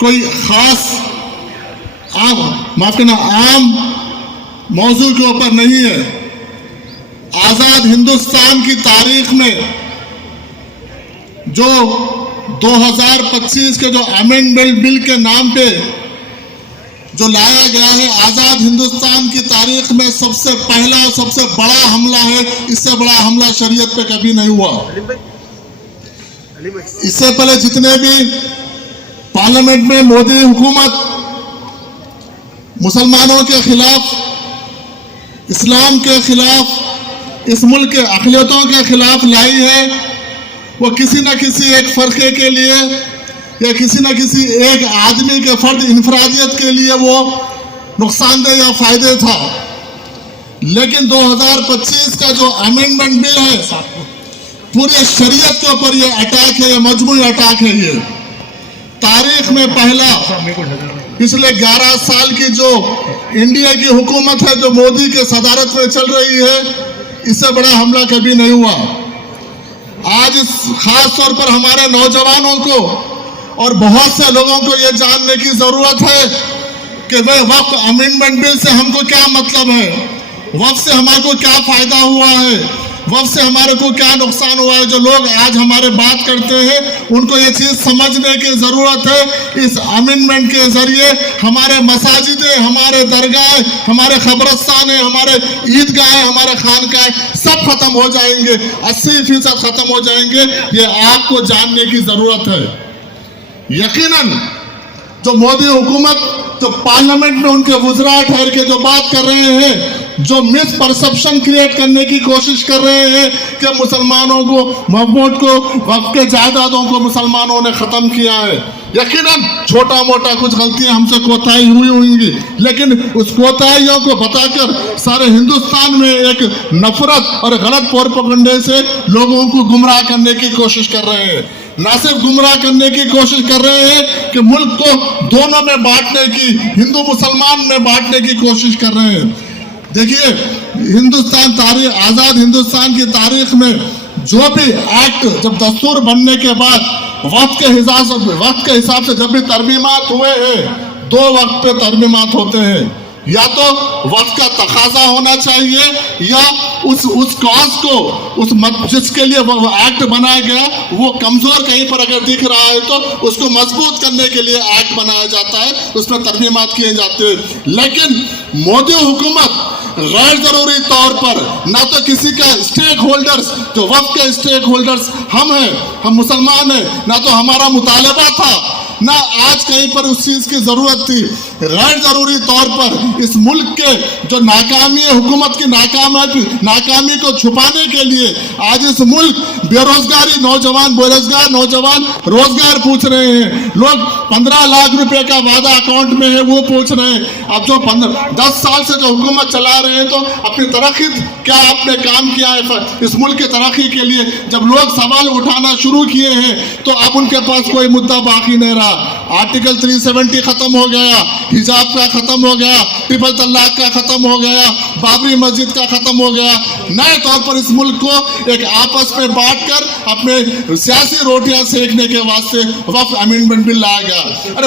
कोई खास आम मौजू के ऊपर नहीं है। आजाद हिंदुस्तान की तारीख में जो 2025 के जो अमेंडमेंट बिल के नाम पे जो लाया गया है, आजाद हिंदुस्तान की तारीख में सबसे पहला और सबसे बड़ा हमला है। इससे बड़ा हमला शरीयत पे कभी नहीं हुआ। इससे पहले जितने भी पार्लियामेंट में मोदी हुकूमत मुसलमानों के खिलाफ, इस्लाम के खिलाफ, इस मुल्क के अक़लियतों के खिलाफ लाई है, वो किसी न किसी एक फरके के लिए या किसी न किसी एक आदमी के फर्द इंफरादियत के लिए वो नुकसानदेह या फायदे था। लेकिन 2025 का जो अमेंडमेंट बिल है, पूरे शरीयत के ऊपर ये अटैक है, ये मजमूई अटैक है। ये तारीख में पहला, पिछले 11 साल की जो इंडिया की हुकूमत है, जो मोदी के सदारत में चल रही है, इससे बड़ा हमला कभी नहीं हुआ। आज इस खास तौर पर हमारे नौजवानों को और बहुत से लोगों को ये जानने की जरूरत है कि वह वक्फ अमेंडमेंट बिल से हमको क्या मतलब है, वक्फ से हमारे को क्या फायदा हुआ है, वक्फ से हमारे को क्या नुकसान हुआ है। जो लोग आज हमारे बात करते हैं, उनको ये चीज समझने की जरूरत है। इस अमेंडमेंट के जरिए हमारे मसाजिदें, हमारे दरगाह, हमारे खबरस्तान, हमारे ईदगाह, हमारे खानकाह सब खत्म हो जाएंगे, 80% खत्म हो जाएंगे। ये आपको जानने की जरूरत है। यकीनन जो मोदी हुकूमत, जो पार्लियामेंट में उनके वुज़रा ठहर के जो बात कर रहे हैं, जो मिस परसेप्शन क्रिएट करने की कोशिश कर रहे हैं कि मुसलमानों को, महबूद को, वक्फ के जायदादों को मुसलमानों ने ख़त्म किया है। यकीनन छोटा मोटा कुछ गलतियां हमसे कोताही हुई होंगी, लेकिन उस कोताहियों को बताकर सारे हिंदुस्तान में एक नफरत और गलत प्रोपेगेंडे से लोगों को गुमराह करने की कोशिश कर रहे हैं। ना सिर्फ गुमराह करने की कोशिश कर रहे हैं कि मुल्क को दोनों में बांटने की, हिंदू मुसलमान में बांटने की कोशिश कर रहे हैं। देखिए, हिंदुस्तान तारीख, आजाद हिंदुस्तान की तारीख में जो भी एक्ट, जब दस्तूर बनने के बाद वक्त के हिसाब से जब भी तरमीमात हुए हैं, 2 वक्त पे तरमीमात होते हैं। या तो वक्त का तकाजा होना चाहिए, या उस कॉज को, उस जिसके लिए वो एक्ट बनाया गया, वो कमजोर कहीं पर अगर दिख रहा है तो उसको मजबूत करने के लिए एक्ट बनाया जाता है, उसमें तरमीमात किए जाते हैं। लेकिन मोदी हुकूमत गैर जरूरी तौर पर ना तो किसी का स्टेक होल्डर्स, जो वक्फ के स्टेक होल्डर्स हम हैं, हम मुसलमान हैं, ना तो हमारा मुतालबा था, ना आज कहीं पर उस चीज की जरूरत थी। गैर जरूरी तौर पर इस मुल्क के जो नाकामी है, हुकूमत की नाकामी को छुपाने के लिए आज इस मुल्क बेरोजगारी, नौजवान बेरोजगार नौजवान रोजगार पूछ रहे हैं। लोग 15 लाख रुपए का वादा अकाउंट में है, वो पूछ रहे हैं। अब जो 10 साल से जो हुकूमत चला रहे हैं, तो अपनी तरक्की क्या आपने काम किया है इस मुल्क की तरक्की के लिए? जब लोग सवाल उठाना शुरू किए हैं, तो अब उनके पास कोई मुद्दा बाकी नहीं रहा। आर्टिकल 370 खत्म हो गया, हिजाब का खत्म हो गया, ट्रिपल तलाक का खत्म हो गया, बाबरी मस्जिद का खत्म हो गया। नए तौर पर इस मुल्क को एक आपस में बांटकर अपने सियासी रोटियां सेकने के वास्ते वक्फ अमेंडमेंट बिल लाया गया। अरे